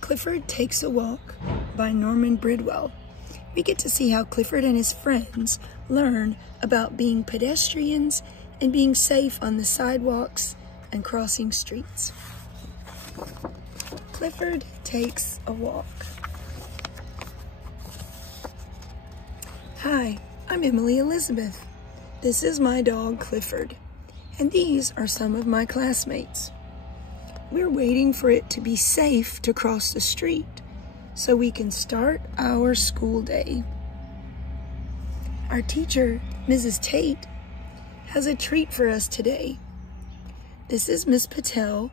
Clifford Takes a Walk by Norman Bridwell. We get to see how Clifford and his friends learn about being pedestrians and being safe on the sidewalks and crossing streets. Clifford takes a walk. Hi, I'm Emily Elizabeth. This is my dog Clifford, and these are some of my classmates. We're waiting for it to be safe to cross the street so we can start our school day. Our teacher, Mrs. Tate, has a treat for us today. This is Miss Patel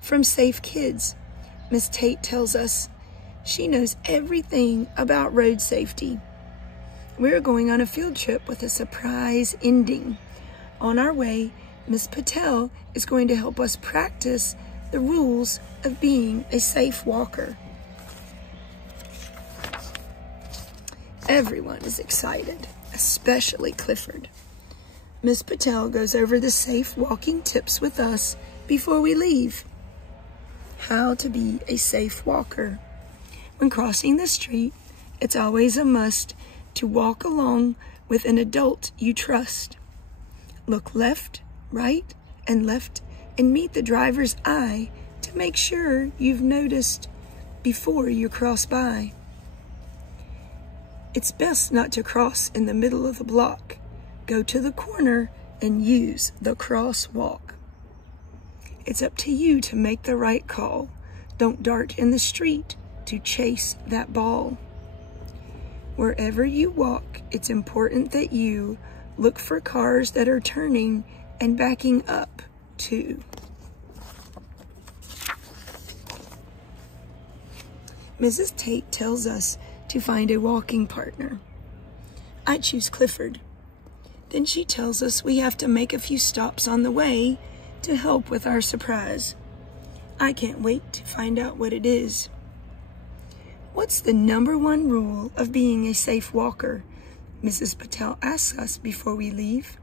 from Safe Kids. Miss Tate tells us she knows everything about road safety. We're going on a field trip with a surprise ending. On our way, Miss Patel is going to help us practice the rules of being a safe walker. Everyone is excited, especially Clifford. Miss Patel goes over the safe walking tips with us before we leave. How to be a safe walker. When crossing the street, it's always a must to walk along with an adult you trust. Look left, right, and left and meet the driver's eye to make sure you've noticed before you cross by. It's best not to cross in the middle of the block. Go to the corner and use the crosswalk. It's up to you to make the right call. Don't dart in the street to chase that ball. Wherever you walk, it's important that you look for cars that are turning and backing up too. Mrs. Tate tells us to find a walking partner. I choose Clifford. Then she tells us we have to make a few stops on the way to help with our surprise. I can't wait to find out what it is. What's the #1 rule of being a safe walker? Mrs. Patel asks us before we leave.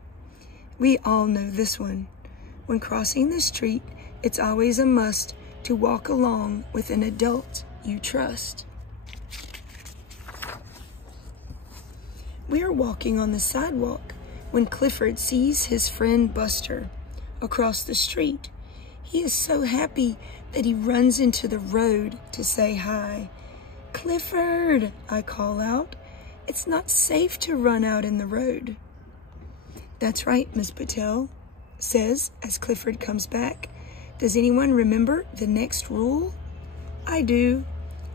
We all know this one. When crossing the street, it's always a must to walk along with an adult you trust. We are walking on the sidewalk when Clifford sees his friend Buster across the street. He is so happy that he runs into the road to say hi. "Clifford," I call out. "It's not safe to run out in the road." "That's right," Miss Patel says as Clifford comes back. "Does anyone remember the next rule?" I do.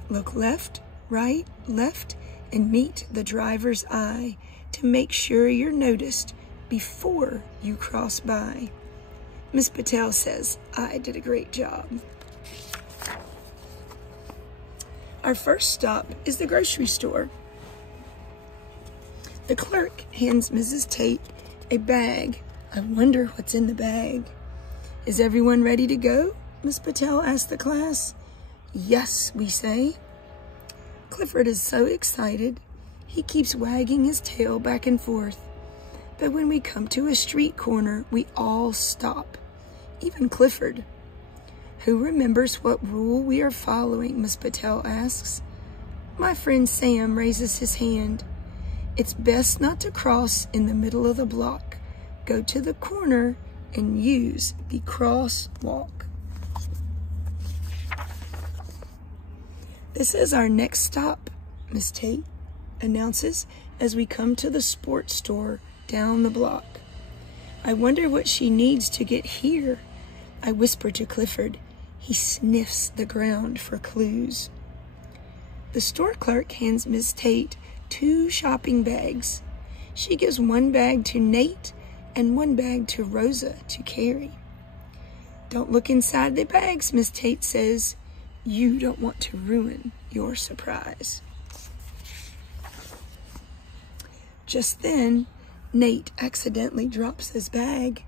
Look left, right, left, and meet the driver's eye to make sure you're noticed before you cross by. Miss Patel says I did a great job. Our first stop is the grocery store. The clerk hands Mrs. Tate a bag. I wonder what's in the bag. "Is everyone ready to go?" Miss Patel asks the class. "Yes," we say. Clifford is so excited, he keeps wagging his tail back and forth. But when we come to a street corner, we all stop, even Clifford. "Who remembers what rule we are following?" Miss Patel asks. My friend Sam raises his hand. "It's best not to cross in the middle of the block. Go to the corner and use the crosswalk." "This is our next stop," Miss Tate announces as we come to the sports store down the block. "I wonder what she needs to get here," I whisper to Clifford. He sniffs the ground for clues. The store clerk hands Miss Tate 2 shopping bags. She gives 1 bag to Nate and 1 bag to Rosa to carry. "Don't look inside the bags," Miss Tate says. "You don't want to ruin your surprise." Just then, Nate accidentally drops his bag.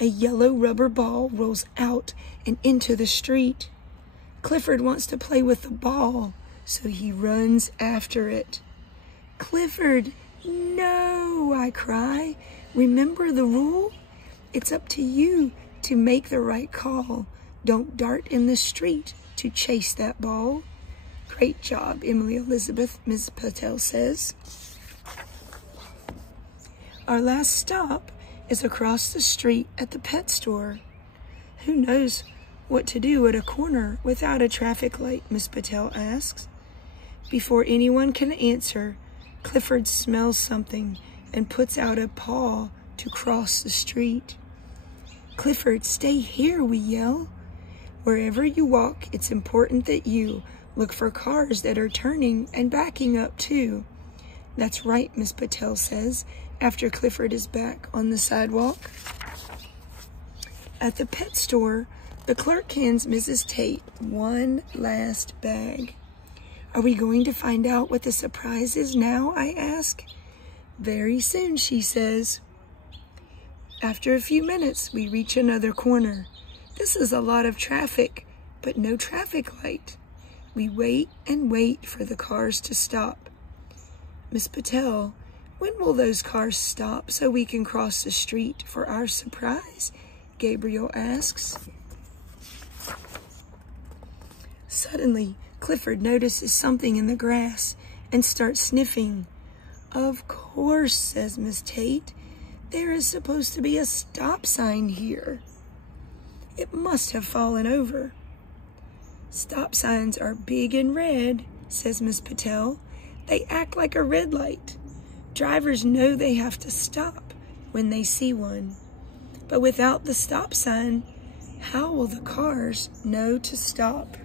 A yellow rubber ball rolls out and into the street. Clifford wants to play with the ball, so he runs after it. "Clifford, no!" I cry. "Remember the rule? It's up to you to make the right call. Don't dart in the street to chase that ball. Great job, Emily Elizabeth, Ms. Patel says. Our last stop is across the street at the pet store. Who knows what to do at a corner without a traffic light, Ms. Patel asks. Before anyone can answer, Clifford smells something and puts out a paw to cross the street. Clifford, stay here, we yell. Wherever you walk, it's important that you look for cars that are turning and backing up too. That's right, Miss Patel says, after Clifford is back on the sidewalk. At the pet store, the clerk hands Mrs. Tate one last bag. Are we going to find out what the surprise is now, I ask? Very soon, she says. After a few minutes, we reach another corner. This is a lot of traffic, but no traffic light. We wait and wait for the cars to stop. Miss Patel, when will those cars stop so we can cross the street for our surprise? Gabriel asks. Suddenly, Clifford notices something in the grass and starts sniffing. Of course, says Miss Tate. There is supposed to be a stop sign here. It must have fallen over. Stop signs are big and red, says Miss Patel. They act like a red light. Drivers know they have to stop when they see one. But without the stop sign, how will the cars know to stop?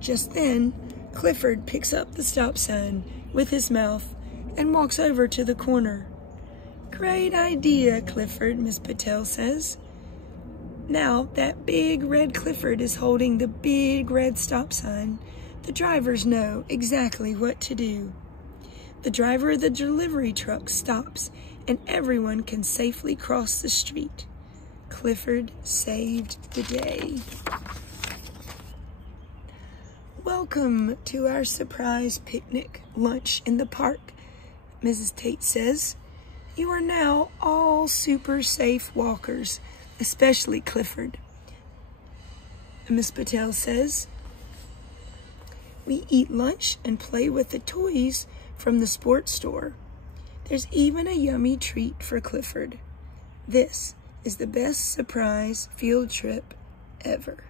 Just then, Clifford picks up the stop sign with his mouth and walks over to the corner. Great idea, Clifford, Miss Patel says. Now that big red Clifford is holding the big red stop sign, the drivers know exactly what to do. The driver of the delivery truck stops and everyone can safely cross the street. Clifford saved the day. Welcome to our surprise picnic lunch in the park, Mrs. Tate says. You are now all super safe walkers, especially Clifford. Miss Patel says, we eat lunch and play with the toys from the sports store. There's even a yummy treat for Clifford. This is the best surprise field trip ever.